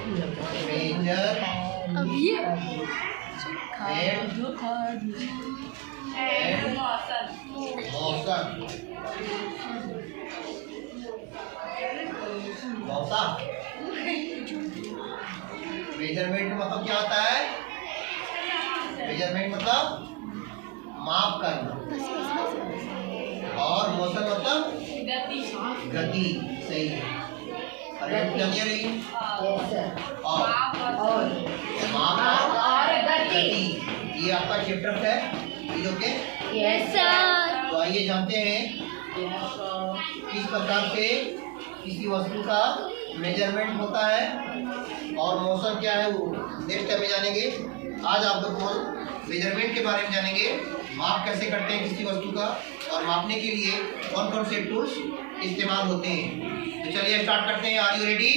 Major अब ये and मौसम। मौसम मेजरमेंट मतलब क्या होता है? मेजरमेंट मतलब माप करना, और मौसम मतलब गति। सही है। अरे क्या कह रही है? और माप और गति। ये आपका चैप्टर है चीजों के। Yes sir. तो आइए जानते हैं किस प्रकार से किसी वस्तु का मेजरमेंट होता है और मौसम क्या है वो नेक्स्ट टाइम में जानेंगे। आज आप लोग को मेजरमेंट के बारे में जानेंगे, माप कैसे करते हैं किसी वस्तु का, और मापने के लिए कौन कौन से टूल्स इस्तेमाल होते हैं। तो चलिए स्टार्ट करते हैं। Are you ready?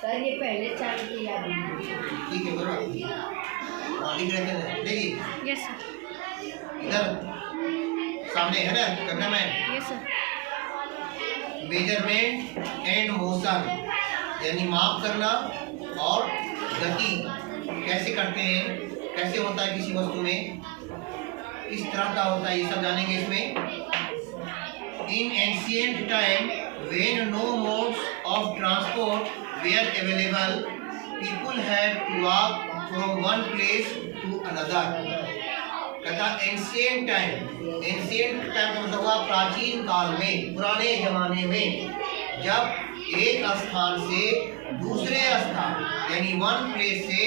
सर ये पहले चार्ट की याद है। ठीक है, बराबर लिख रहे थे। देखिए यस सर। इधर सामने है ना camera man. Yes sir. Measurement and motion यानी माप करना और गति कैसे करते हैं, कैसे होता है किसी वस्तु में, किस तरह का होता है, ये सब जानेंगे इसमें। In ancient time when no modes of transport were available people had to walk from one place to another. कहता एंशिएंट टाइम का मतलब हुआ प्राचीन काल में, पुराने जमाने में, जब एक स्थान से दूसरे स्थान यानी वन प्लेस से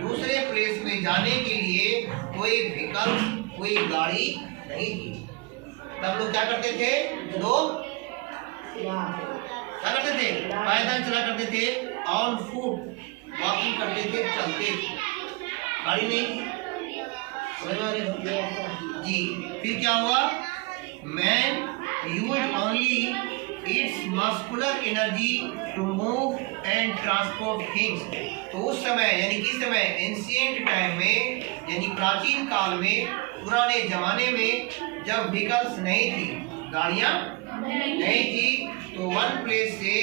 दूसरे प्लेस में जाने के लिए कोई विकल्प, कोई गाड़ी नहीं थी। तब लोग क्या करते थे? लोग क्या करते थे? पैदल चला करते थे, ऑन फुट वॉकिंग करते थे, चलते थे, गाड़ी नहीं थी। जी। फिर क्या हुआ? Man used only its muscular energy to move and transport things. तो उस समय यानी किस समय? एंशिएंट टाइम में यानी प्राचीन काल में, पुराने जमाने में, जब व्हीकल्स नहीं थी, गाड़ियां नहीं थी, तो वन प्लेस से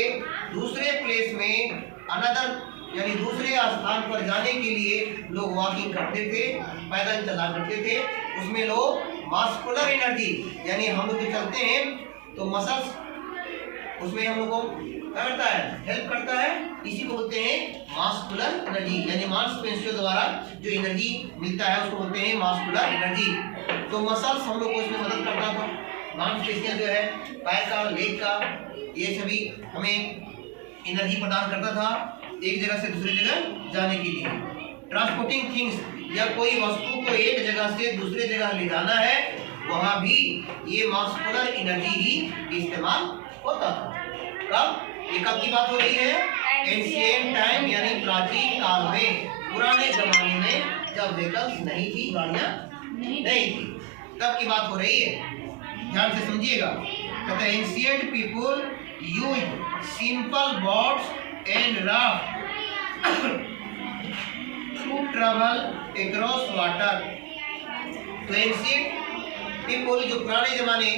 दूसरे प्लेस में अनदर यानी दूसरे स्थान पर जाने के लिए लोग वॉकिंग करते थे, पैदल चला करते थे। उसमें लोग मस्कुलर एनर्जी यानी हम लोग जो चलते हैं तो मसल्स उसमें हम लोग को क्या करता है? हेल्प करता है। इसी को बोलते हैं मस्कुलर एनर्जी यानी मांसपेशियों द्वारा जो एनर्जी मिलता है उसको बोलते हैं मस्कुलर एनर्जी। तो मसल्स हम लोग को इसमें मदद करता था। मांसपेशियां जो है पैर का, लेग का, ये सभी हमें एनर्जी प्रदान करता था एक जगह से दूसरी जगह जाने के लिए। ट्रांसपोर्टिंग थिंग्स या कोई वस्तु को एक जगह से दूसरे जगह ले जाना है, वहाँ भी ये मस्कुलर एनर्जी ही इस्तेमाल होता था। कब? ये कब की बात हो रही है? एंशिएंट टाइम यानी प्राचीन काल में, पुराने जमाने में, जब व्हीकल्स नहीं थी, गाड़ियाँ नहीं थी, तब की बात हो रही है। ध्यान से समझिएगा। कहते हैं ancient people used simple boats and raft to travel across water. तो एंशिएंट पीपल जो पुराने जमाने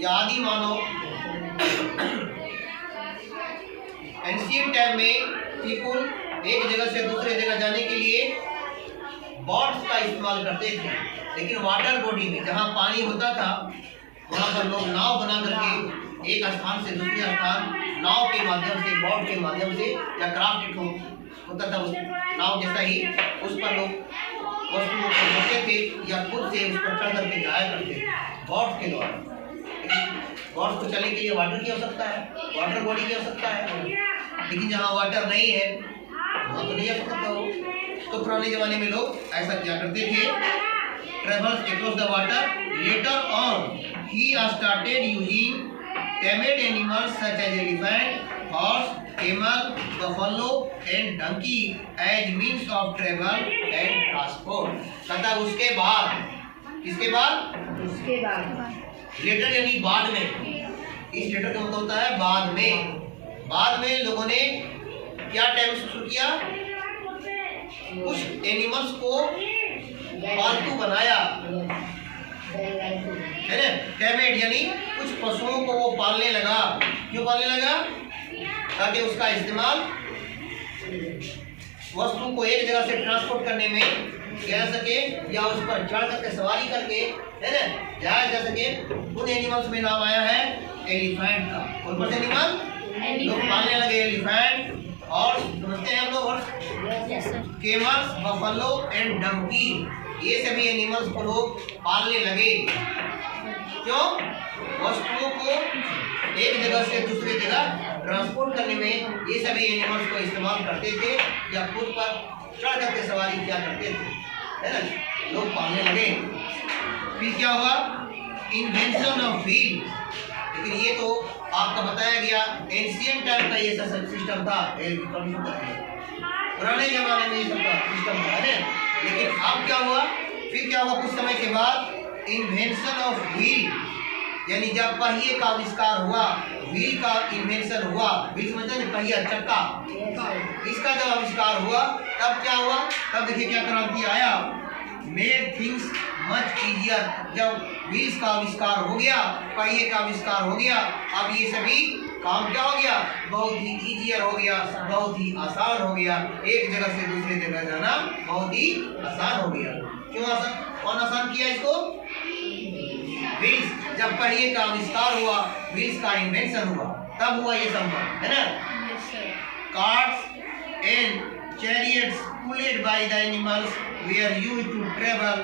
या आदि मानव एंशिएंट टाइम में पीपल एक जगह से दूसरे जगह जाने के लिए बोट्स का इस्तेमाल करते थे, लेकिन वाटर बॉडी में जहाँ पानी होता था वहाँ पर लोग नाव बना करके एक स्थान से दूसरे स्थान नाव के माध्यम से, बोट के माध्यम से या क्राफ्ट होता था उस नाव जैसा ही, उस पर लोग वस्तुओं को ढोते थे या खुद से उस पर चढ़ करके जाया करते थे बोट के द्वारा। बोट को चलने के लिए वाटर की आवश्यकता है, वाटर बॉडी की आवश्यकता है, लेकिन जहाँ वाटर नहीं है वहाँ तो नहीं जा सकता हो। तो पुराने जमाने में लोग ऐसा क्या करते थे? Travels across the water. Later on he started using tamed animals such as elephant, horse, camel, buffalo and donkey as means of travel and transport। तथा उसके बाद, किसके बाद? उसके बाद लेटर यानी बाद में। इस लेटर का मतलब होता है बाद में। बाद में लोगों ने क्या टाइम शुरू किया? कुछ एनिमल्स को पालतू बनाया, है ना, टेमेड यानी कुछ पशुओं को वो पालने लगा। क्यों पालने लगा ताकि उसका इस्तेमाल वस्तु को एक जगह से ट्रांसपोर्ट करने में किया जा सके या उस पर चढ़ करके सवारी करके, है ना, जाया जा सके। उन एनिमल्स में नाम आया है एलिफेंट का। कौन कौन से एनिमल लोग पालने लगे? एलिफेंट, और समझते हैं हम लोग, और केमल्स, बफलो एंड डंकी, ये सभी एनिमल्स को लोग पालने लगे। क्यों? वस्तुओं को एक जगह से दूसरी जगह ट्रांसपोर्ट करने में ये सभी एनिमल्स को इस्तेमाल करते थे या खुद पर चढ़ करके सवारी किया करते थे, है ना, लोग पालने लगे। फिर क्या हुआ? Invention of wheel. लेकिन ये तो आपका बताया गया एंशिएंट टाइम का ये सब सिस्टम था, पुराने जमाने में ये सब का सिस्टम था, है। लेकिन अब क्या हुआ? फिर क्या हुआ? कुछ समय के बाद इन्वेंशन ऑफ व्हील, यानी जब पहिए का आविष्कार हुआ, व्हील का इन्वेंशन हुआ, व्हील समझते हैं, पहिया, चक्का, इसका जब आविष्कार हुआ तब क्या हुआ? तब देखिए क्या क्रांति आया। Made things much easier. जब व्हील्स का आविष्कार हो गया, पहिए का आविष्कार हो गया, अब ये सभी काम क्या हो गया? बहुत ही इजियर हो गया, बहुत ही आसान हो गया। एक जगह से दूसरी जगह जाना बहुत ही आसान हो गया। क्यों आसान? कौन आसान किया इसको? व्हील्स। जब पहिए का आविष्कार हुआ, व्हील्स का इन्वेंशन हुआ, तब हुआ ये संभव, है ना। Carts and chariots pulled by the animals were used to travel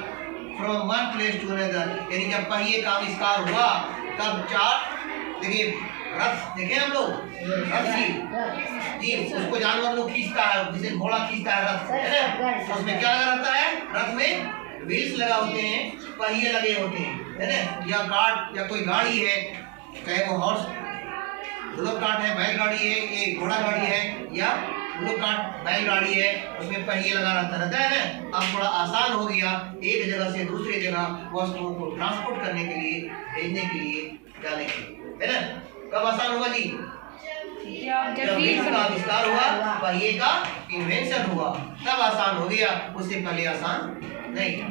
from one place to another। यानी जब पहिए का आविष्कार हुआ तब चार, देखिए रथ देखे हम लोग, रस्सी जी, उसको जानवर लोग खींचता है, जिसे घोड़ा खींचता है, रथ, है ना, उसमें क्या लगा रहता है? रथ में व्हील्स लगा होते हैं, पहिए लगे होते हैं, है ना। या कार्ट या कोई गाड़ी है, चाहे वो हॉर्स बुलक कार्ट है, बैलगाड़ी है, ये घोड़ा गाड़ी है, या बुलक कार्ट बैलगाड़ी है, उसमें पहिए लगा रहता है ना। अब थोड़ा आसान हो गया एक जगह से दूसरी जगह वस्तुओं को ट्रांसपोर्ट करने के लिए, भेजने के लिए, जाने के लिए, है ना। कब आसान हुआ जी? जब व्हील्स का आविष्कार हुआ, पहिए का इन्वेंशन हुआ, तब आसान हो गया, उससे पहले आसान नहीं था।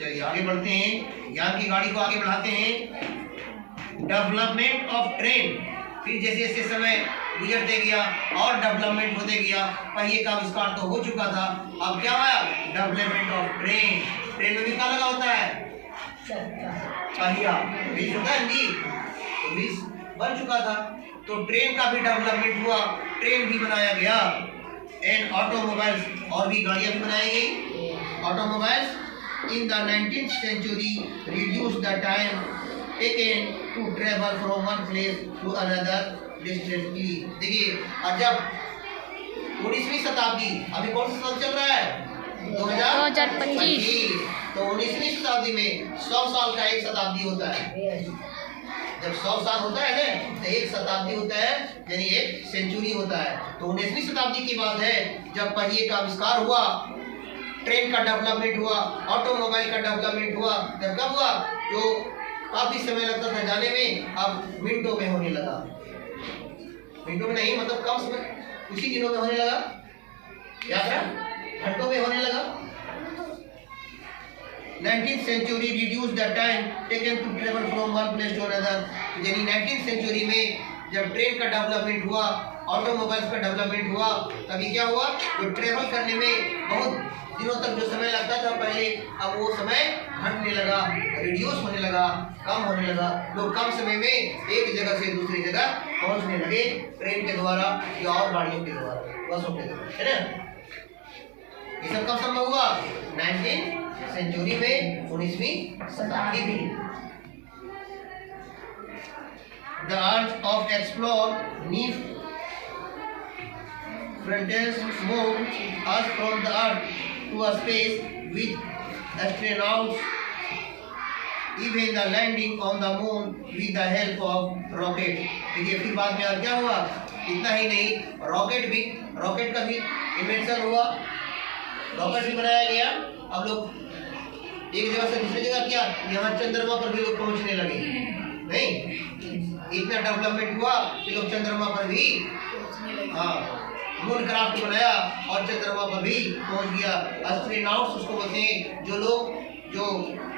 चलिए आगे बढ़ते हैं, ज्ञान की गाड़ी को आगे बढ़ाते हैं। Development of train. फिर जैसे जैसे समय गुजरते गया और डेवलपमेंट होते गया, पहिए का आविष्कार तो हो चुका था, अब क्या हुआ? Development of train. ट्रेन में भी क्या लगा होता है? पहिया, व्हील्स होता है जी, तो व्हील्स बन चुका था, तो ट्रेन का भी डेवलपमेंट हुआ, ट्रेन भी बनाया गया। एंड ऑटोमोबाइल्स, और भी गाड़ियां भी बनाई गई। Automobiles in the 19th century reduced the time taken to travel from one place to another distantly। देखिए, और जब 19वीं शताब्दी, अभी कौन सा साल चल रहा है? 2025। तो 19वीं शताब्दी में 100 साल का एक शताब्दी होता है। जब 100 साल होता है ना, तो एक शताब्दी होता है, यानी एक सेंचुरी होता है। तो 19वीं शताब्दी की बात है, जब पहिए का आविष्कार हुआ, ट्रेन का डेवलपमेंट हुआ, ऑटोमोबाइल का डेवलपमेंट हुआ। जब कब हुआ? जो काफी समय लगता था जाने में, अब मिनटों में होने लगा। मिनटों में नहीं, मतलब कम समय, कुछ ही दिनों में होने लगा, यात्रा घंटों में होने लगा। 19th century reduced the time taken to travel from one place to another। यानी 19th century में जब ट्रेन का डेवलपमेंट हुआ, ऑटोमोबाइल्स का डेवलपमेंट हुआ, तभी क्या हुआ? तो ट्रेवल करने में बहुत दिनों तक जो समय लगता था पहले, अब वो समय घटने लगा, रिड्यूस होने लगा, कम होने लगा। लोग कम समय में एक जगह से दूसरी जगह पहुंचने लगे, ट्रेन के द्वारा या और गाड़ियों के द्वारा, बसों के द्वारा, है ना। ये सब कब संभव हुआ? 19th सेंचुरी में, 19वीं शताब्दी में। The urge of explore new frontiers moved us from the earth to a space with astronauts, even the landing on the moon with the help of rocket। देखिए, फिर बाद में और क्या हुआ? इतना ही नहीं, रॉकेट का भी इन्वेंशन हुआ, रॉकेट भी बनाया गया। अब लोग एक जगह से दूसरी जगह, क्या यहाँ चंद्रमा पर भी लोग पहुंचने लगे? नहीं, इतना डेवलपमेंट हुआ कि लोग चंद्रमा पर भी, हाँ, मून क्राफ्ट बनाया और चंद्रमा पर भी पहुंच गया। एस्ट्रोनॉट्स उसको बोलते हैं, जो लोग जो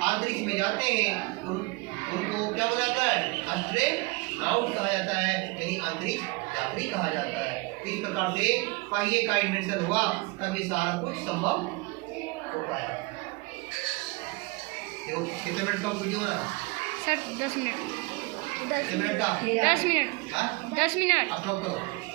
अंतरिक्ष में जाते हैं उनको क्या बोला जाता है? एस्ट्रोनॉट कहा जाता है। अंतरिक्ष यात्री कहा जाता है। इस प्रकार से पहिए का इन्वेंशन हुआ, तब ये सारा कुछ संभव हो पाया। देखो कितने मिनट का वीडियो बना? Sir 10 minute. कितने मिनट का? 10 मिनट। हाँ? 10 मिनट। आप लोग करो।